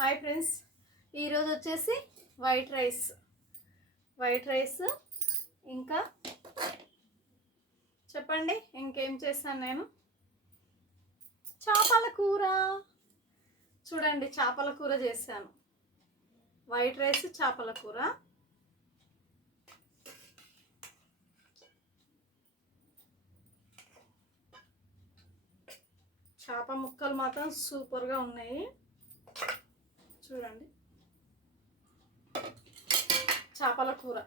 Hi friends, ఈరోజు వచ్చేసి white rice ఇంకా చెప్పండి ఇంకేం చేశాను నేను. చేపల కూర చూడండి, చేపల కూర చేశాను. వైట్ రైస్, చేపల కూర. చేప ముక్కలు మాత్రం సూపర్గా ఉన్నాయి. చూడండి, చేపల కూర.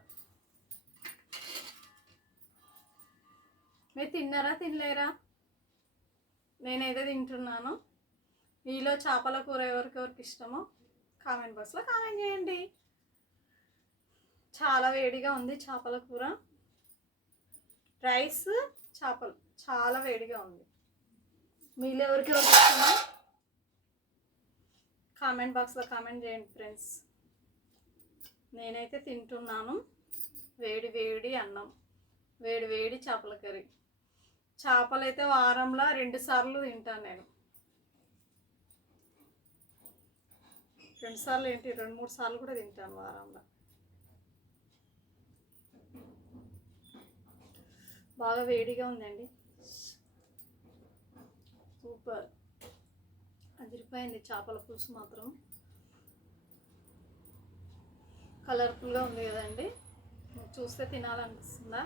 మీరు తిన్నారా తినలేరా? నేనైతే తింటున్నాను. మీలో చేపల కూర ఎవరికెవరికి ఇష్టమో కామెంట్ బాక్స్లో కామెంట్ చేయండి. చాలా వేడిగా ఉంది చేపల కూర. రైస్, చేపలు చాలా వేడిగా ఉంది. మీలో ఎవరికెవరికి ఇష్టమో కామెంట్ బాక్స్లో కామెంట్ చేయండి ఫ్రెండ్స్. నేనైతే తింటున్నాను. వేడి వేడి అన్నం, వేడి వేడి చేపల కర్రీ. చేపలు అయితే వారంలో 2 సార్లు తింటాను నేను. 2 సార్లు ఏంటి, 2-3 సార్లు కూడా తింటాను వారంలో. బాగా వేడిగా ఉందండి. సూపర్, అదిరిపోయింది. చేపల పులుసు మాత్రం కలర్ఫుల్గా ఉంది కదండి. చూస్తే తినాలనిపిస్తుందా?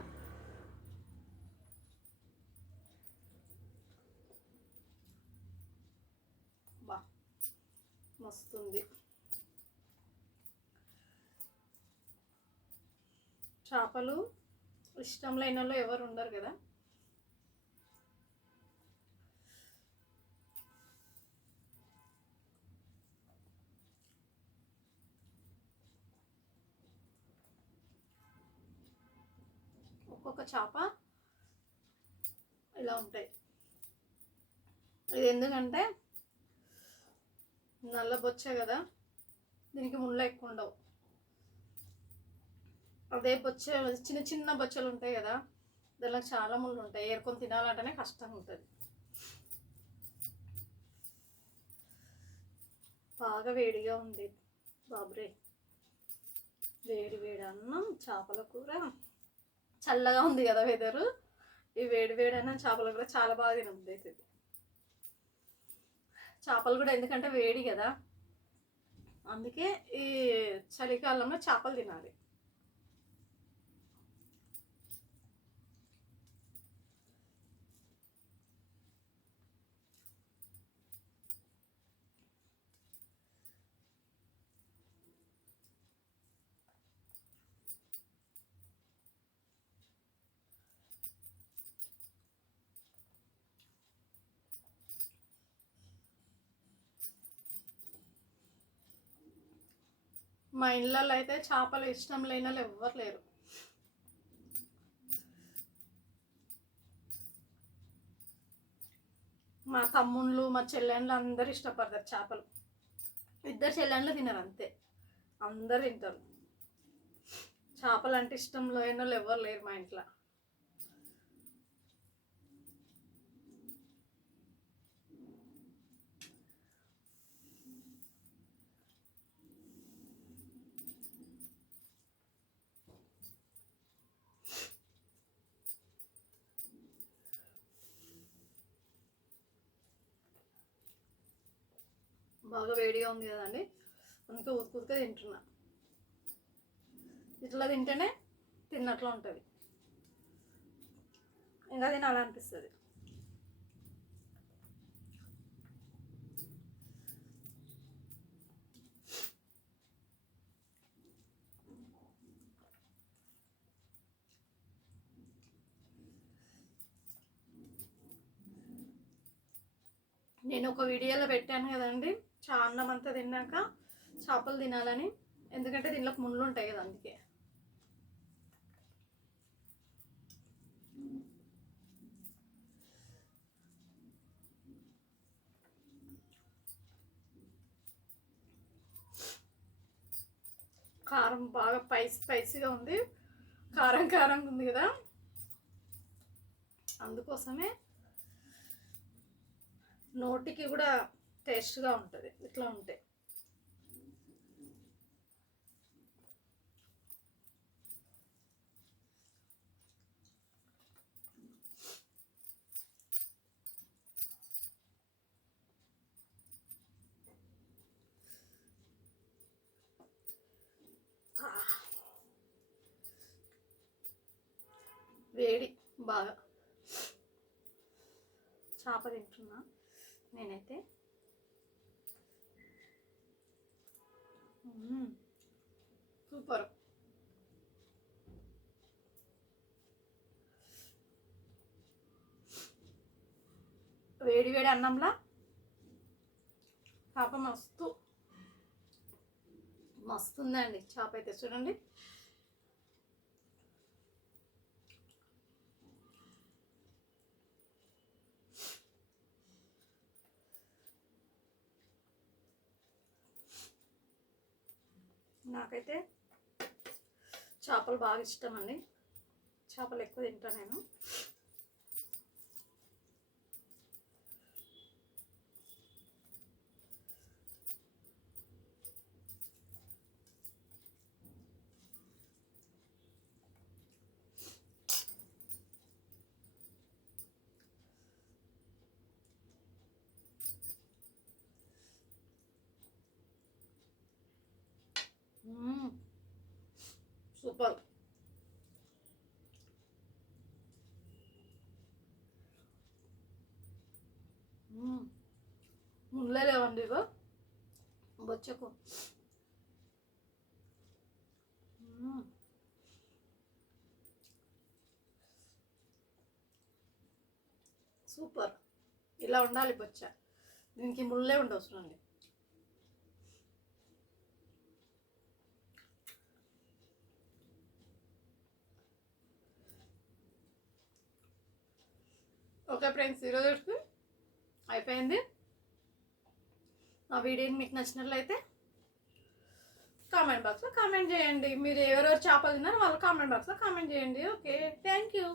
బా మస్తుంది. చేపలు ఇష్టం లేని వాళ్ళు ఎవరు ఉండరు కదా. ఒక్కొక్క చేప ఇలా ఉంటాయి. ఇది ఎందుకంటే నల్ల బొచ్చే కదా, దీనికి ముళ్ళు ఎక్కువ ఉండవు. అదే బొచ్చే చిన్న చిన్న బొచ్చలు ఉంటాయి కదా, దానికి చాలా ముళ్ళు ఉంటాయి. ఏరుకొని తినాలంటేనే కష్టంగా ఉంటుంది. బాగా వేడిగా ఉంది బాబురే. వేడి వేడి అన్నం, చేపల కూర. చల్లగా ఉంది కదా వెదరు. ఈ వేడి వేడి అన్నం, చేపల కూర చాలా బాగా తినబుద్ధి అవుతుంది. చేపలు కూడా ఎందుకంటే వేడి కదా, అందుకే ఈ చలికాలంలో చేపలు తినాలి. మా ఇళ్ళల్లో అయితే చేపలు ఇష్టం లేని వాళ్ళు ఎవ్వరు లేరు. మా తమ్ముళ్ళు, మా చెల్లెళ్ళు అందరు ఇష్టపడతారు చేపలు. 2 చెల్లెళ్ళు తినరు అంతే, అందరు తింటారు. చేపలు అంటే ఇష్టం లేని వాళ్ళు ఎవ్వరు లేరు మా ఇంట్లో. బాగా వేడిగా ఉంది కదండి, అందుకే ఉతుకుతే తింటున్నా. ఇట్లా తింటేనే తిన్నట్లు ఉంటుంది, ఇంకా తినాలనిపిస్తుంది. నేను ఒక వీడియోలో పెట్టాను కదండి, అన్నం అంతా తిన్నాక చేపలు తినాలని. ఎందుకంటే దీనిలోకి ముళ్ళు ఉంటాయి కదా, అందుకే. కారం బాగా స్పైసీగా ఉంది, కారంగా ఉంది కదా, అందుకోసమే నోటికి కూడా టేస్ట్గా ఉంటుంది ఇట్లా ఉంటే. వేడి బాగా. చేప తింటున్నా నేనైతే. సూపర్. వేడి వేడి అన్నంలా చేప మస్తు ఉందండి చేప అయితే. చూడండి నాకైతే చేపలు బాగా ఇష్టం అండి. చేపలు ఎక్కువ తింటా నేను. సూపర్. ముళ్ళే లేవండి ఇగో బొచ్చకు. సూపర్. ఇలా ఉండాలి బొచ్చ. దీనికి ముళ్ళే ఉండవసరం అండి. ఓకే ఫ్రెండ్స్, ఈరోజు అయిపోయింది. నా వీడియోని మీకు నచ్చినట్లయితే కామెంట్ బాక్స్లో కామెంట్ చేయండి. మీరు ఎవరెవరు చేపలు తిన్నారో వాళ్ళు కామెంట్ బాక్స్లో కామెంట్ చేయండి. Okay, thank you.